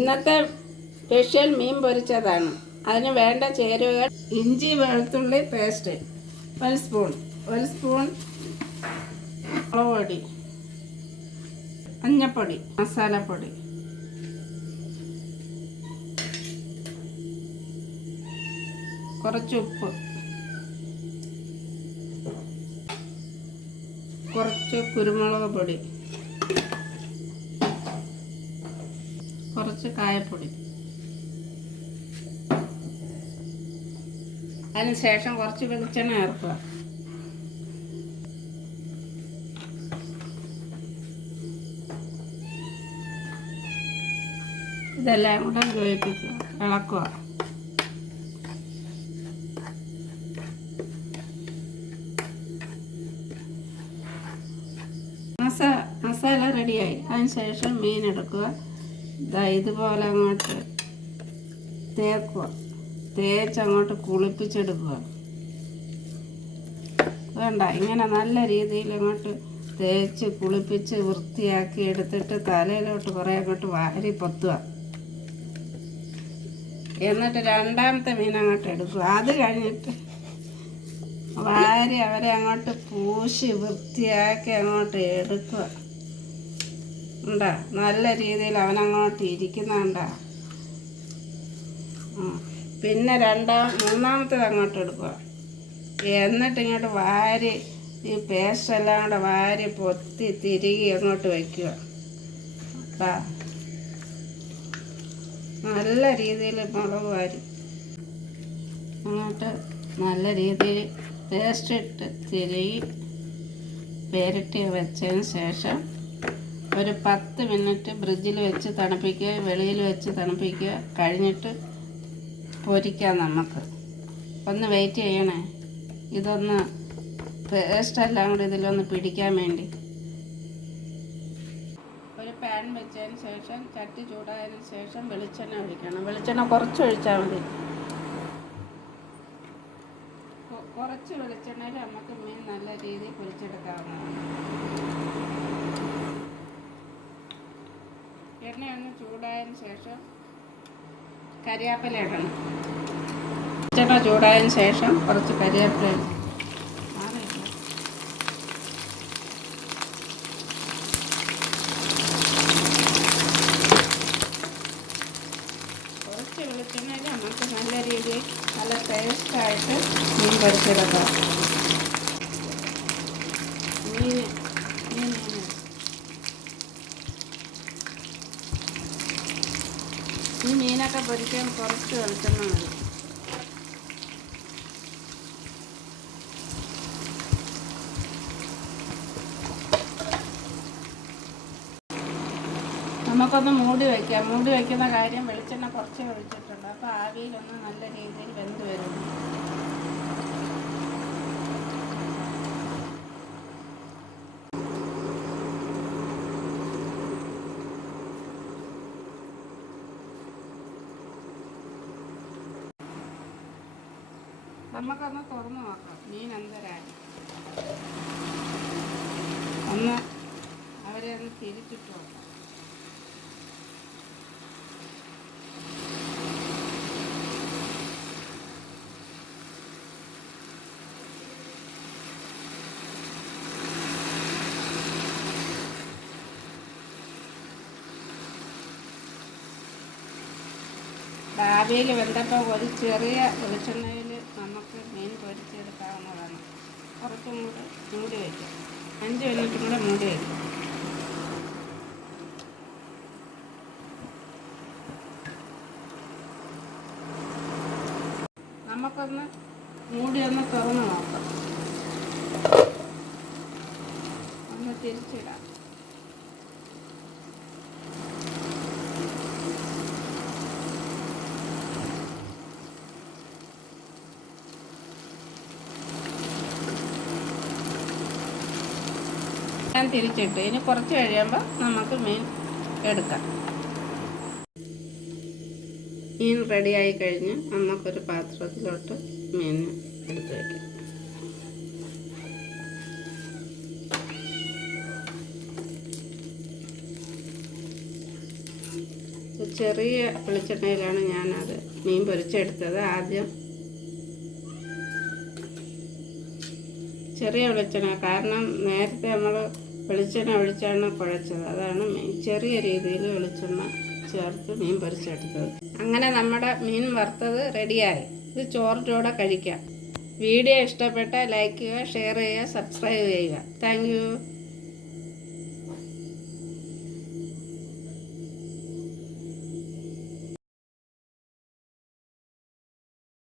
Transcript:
ഇന്നത്തെ സ്പെഷ്യൽ മീൻ പൊരിച്ചതാണ്. അതിന് വേണ്ട ചേരുവകൾ ഇഞ്ചി വെളുത്തുള്ളി പേസ്റ്റ് ഒരു സ്പൂൺ ഒരു സ്പൂൺ മുളക് പൊടി മഞ്ഞപ്പൊടി മസാലപ്പൊടി. കുറച്ച് ഉപ്പ്. കുറച്ച് കുരുമുളക് പൊടി. കുറച്ച് കായപ്പൊടി. അതിന് ശേഷം കുറച്ച് വെളിച്ചെണ്ണ ചേർക്കുക. ഇതെല്ലാം കൂടെ യോജിപ്പിക്കുക ഇളക്കുക. മസാ മസാല റെഡിയായി അതിന് ശേഷം മീൻ എടുക്കുക. ഇതാ ഇതുപോലെ അങ്ങോട്ട് തേക്കുക തേച്ച് അങ്ങോട്ട് കുളിപ്പിച്ചെടുക്കുക വേണ്ട ഇങ്ങനെ നല്ല രീതിയിൽ അങ്ങോട്ട് തേച്ച് കുളിപ്പിച്ച് വൃത്തിയാക്കി എടുത്തിട്ട് തലയിലോട്ട് കുറേ അങ്ങോട്ട് വാരി പൊത്തുക എന്നിട്ട് രണ്ടാമത്തെ മീൻ അങ്ങോട്ട് എടുക്കുക അത് കഴിഞ്ഞിട്ട് വാരി അവരെ അങ്ങോട്ട് പൂശി വൃത്തിയാക്കി അങ്ങോട്ട് എടുക്കുക ഉണ്ടാ. നല്ല രീതിയിൽ അവനങ്ങോട്ട് ഇരിക്കുന്നുണ്ടാ. പിന്നെ രണ്ടാം മൂന്നാമത്തേത് അങ്ങോട്ട് എടുക്കുക. എന്നിട്ട് ഇങ്ങോട്ട് വാരി ഈ പേസ്റ്റ് എല്ലാം കൂടെ വാരി പൊത്തി തിരികെ അങ്ങോട്ട് വയ്ക്കുക ദാ. നല്ല രീതിയിൽ മുളക് വാരി. അങ്ങോട്ട് നല്ല രീതിയിൽ പേസ്റ്റ് ഇട്ട് തിരികെ പെരട്ടി വെച്ചതിന് ശേഷം ഒരു പത്ത് മിനിറ്റ് ഫ്രിഡ്ജിൽ വെച്ച് തണുപ്പിക്കുക വെളിയിൽ വെച്ച് തണുപ്പിക്കുക. കഴിഞ്ഞിട്ട് പൊരിക്കാം നമുക്ക്. ഒന്ന് വെയിറ്റ് ചെയ്യണേ. ഇതൊന്ന് പേസ്റ്റ് എല്ലാം കൂടി ഇതിലൊന്ന് പിടിക്കാൻ വേണ്ടി. ഒരു പാൻ വെച്ചതിന് ശേഷം ചട്ടി ചൂടായതിന് ശേഷം വെളിച്ചെണ്ണ ഒഴിക്കണം. വെളിച്ചെണ്ണ കുറച്ച് ഒഴിച്ചാൽ മതി. കുറച്ച് വെളിച്ചെണ്ണയിൽ നമുക്ക് മീൻ നല്ല രീതിയിൽ പൊരിച്ചെടുക്കാവുന്നതാണ്. എണ്ണയൊന്ന് ചൂടായതിന് ശേഷം കരിയാപ്പില ഇടണം ഉച്ചക്ക ചൂടായതിന് ശേഷം കുറച്ച് കരിയാപ്പില. കുറച്ച് നല്ല മീൻ പൊരിച്ചെടുക്കാം മീൻ മീൻ ഈ മീനൊക്കെ പൊരിക്കാൻ കുറച്ച് വെളിച്ചെണ്ണ മതി. നമുക്കൊന്ന് മൂടി വയ്ക്കാം മൂടി വയ്ക്കുന്ന കാര്യം വെളിച്ചെണ്ണ കുറച്ച് ഒഴിച്ചിട്ടുണ്ട് അപ്പോൾ ആവിയിലൊന്ന് നല്ല രീതിയിൽ വെന്ത് വരും നമുക്കൊന്ന് തുറന്ന് നോക്കാം. മീൻ എന്തരായി ഒന്ന് അവരെ ഒന്ന് തിരിച്ചിട്ട് നോക്കാം. ഭാവിയിൽ വെന്തപ്പോൾ ഒരു ചെറിയ വെളിച്ചെണ്ണയിൽ മീൻ പൊരിച്ചെടുക്കാവുന്നതാണ് കുറച്ചും കൂടെ മൂടി വയ്ക്കുക അഞ്ച് മിനിറ്റും കൂടെ മൂടി വയ്ക്കുക നമുക്കൊന്ന് മൂടി ഒന്ന് തുറന്ന് നോക്കാം. ഒന്ന് തിരിച്ചിടാം. ഞാൻ തിരിച്ചിട്ട്. ഇനി കുറച്ച് കഴിയുമ്പോൾ നമുക്ക് മീൻ എടുക്കാം. മീൻ റെഡിയായി കഴിഞ്ഞ് നമുക്കൊരു പാത്രത്തിലോട്ട് മീൻ എടുത്ത് വയ്ക്കാം ചെറിയ വെളിച്ചെണ്ണയിലാണ് ഞാനത് മീൻ പൊരിച്ചെടുത്തത്. ആദ്യം ചെറിയ വെളിച്ചെണ്ണ. കാരണം നേരത്തെ നമ്മൾ വെളിച്ചെണ്ണ ഒഴിച്ചാണ് കുഴച്ചത്. അതാണ് ചെറിയ രീതിയിൽ വെളിച്ചെണ്ണ ചേർത്ത് മീൻ പൊരിച്ചെടുത്തത്. അങ്ങനെ നമ്മുടെ മീൻ വറുത്തത് റെഡിയായി. ഇത് ചോറിന്റെ കഴിക്കാം. വീഡിയോ ഇഷ്ടപ്പെട്ട ലൈക്ക് ചെയ്യുക ഷെയർ ചെയ്യുക സബ്സ്ക്രൈബ് ചെയ്യുക. താങ്ക്